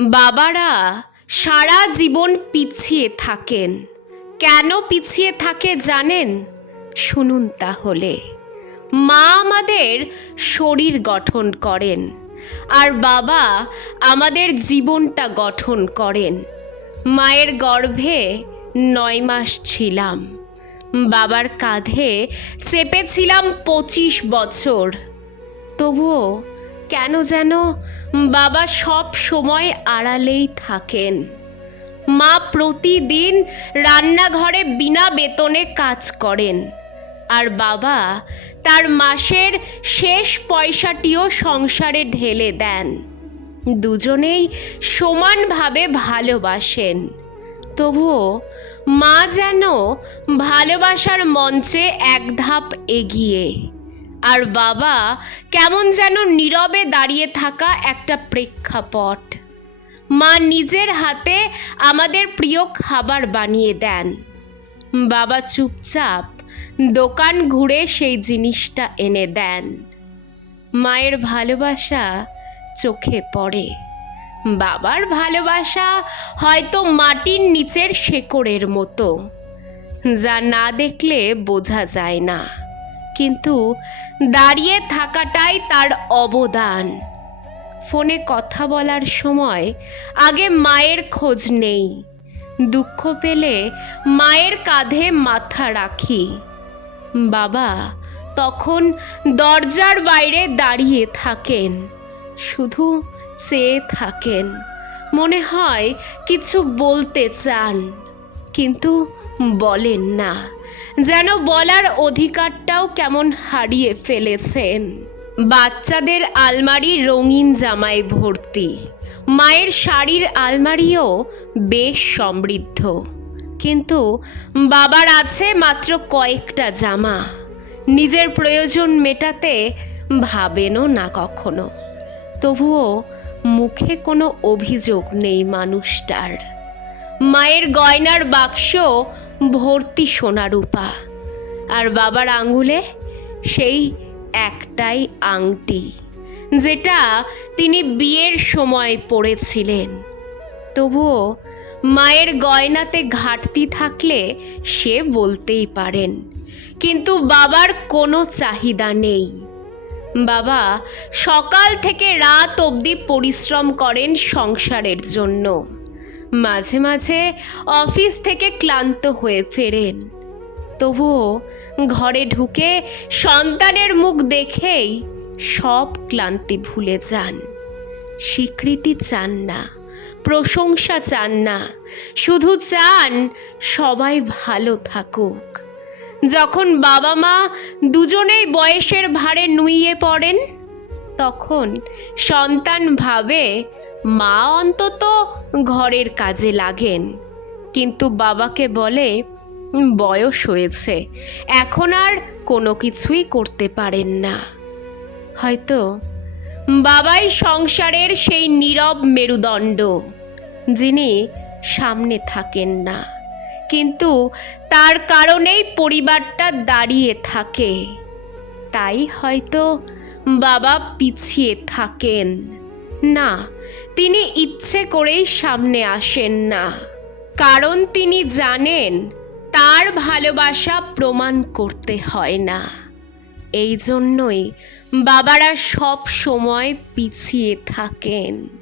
বাবারা, সারা জীবন পিছিয়ে থাকেন। কেন পিছিয়ে থাকে জানেন? শুনুন তাহলে। মা আমাদের শরীর গঠন করেন, আর বাবা আমাদের জীবনটা গঠন করেন। মায়ের গর্ভে নয় মাস ছিলাম। বাবার কাঁধে চেপেছিলাম পঁচিশ বছর। তবুও কেন যেন বাবা সব সময় আড়ালেই থাকেন। মা প্রতিদিন রান্নাঘরে বিনা বেতনে কাজ করেন আর বাবা তার মাসের শেষ পয়সাটিও সংসারে ঢেলে দেন। দুজনেই সমানভাবে ভালোবাসেন। তবুও মা যেন ভালোবাসার মঞ্চে এক ধাপ এগিয়ে আর বাবা কেমন যেন নীরবে দাঁড়িয়ে থাকা একটা প্রেক্ষাপট। মা নিজের হাতে আমাদের প্রিয় খাবার বানিয়ে দেন। বাবা চুপচাপ দোকান ঘুরে সেই জিনিসটা এনে দেন। মায়ের ভালোবাসা চোখে পড়ে। বাবার ভালোবাসা হয়তো মাটির নিচের শেকড়ের মতো, যা না দেখলে বোঝা যায় না। কিন্তু দাঁড়িয়ে থাকাটাই তার অবদান। ফোনে কথা বলার সময় আগে মায়ের খোঁজ নেই। দুঃখ পেলে মায়ের কাঁধে মাথা রাখি। বাবা তখন দরজার বাইরে দাঁড়িয়ে থাকেন, শুধু চেয়ে থাকেন। মনে হয় কিছু বলতে চান, কিন্তু বলেন না। যেন বলার অধিকারটাও কেমন হারিয়ে ফেলেছেন। বাচ্চাদের আলমারি রঙিন জামায় ভর্তি। মায়ের শাড়ির আলমারিও বেশ সমৃদ্ধ। কিন্তু বাবার আছে মাত্র কয়েকটা জামা। নিজের প্রয়োজন মেটাতে ভাবেনও না কখনো। তবুও মুখে কোনো অভিযোগ নেই মানুষটার। মায়ের গয়নার বাক্স ভর্তি সোনা রূপা। আর বাবার আঙ্গুলে সেই একটাই আংটি, যেটা তিনি বিয়ের সময় পড়েছিলেন তবুও মায়ের গয়নাতে ঘাটতি থাকলে সে বলতেই পারেন, কিন্তু বাবার কোনো চাহিদা নেই। বাবা সকাল থেকে রাত অবধি পরিশ্রম করেন সংসারের জন্য। মাঝে মাঝে অফিস থেকে ক্লান্ত হয়ে ফেরেন। তবুও ঘরে ঢুকে সন্তানের মুখ দেখেই সব ক্লান্তি ভুলে যান। স্বীকৃতি চান না, প্রশংসা চান না, শুধু চান সবাই ভালো থাকুক। যখন বাবা মা দুজনেই বয়সের ভারে নুইয়ে পড়েন, তখন সন্তান ভাবে মা অন্তত ঘরের কাজে লাগেন। কিন্তু বাবাকে বলে, বয়স হয়েছে, এখন আর কোনো কিছুই করতে পারেন না। হয়তো বাবাই সংসারের সেই নীরব মেরুদণ্ড, যিনি সামনে থাকেন না। কিন্তু তার কারণেই পরিবারটা দাঁড়িয়ে থাকে। তাই হয়তো বাবা পিছিয়ে থাকেন। না, তিনি ইচ্ছে করেই সামনে আসেন না। কারণ তিনি জানেন, তার ভালোবাসা প্রমাণ করতে হয় না। এই জন্যই বাবারা সব সময় পিছিয়ে থাকেন।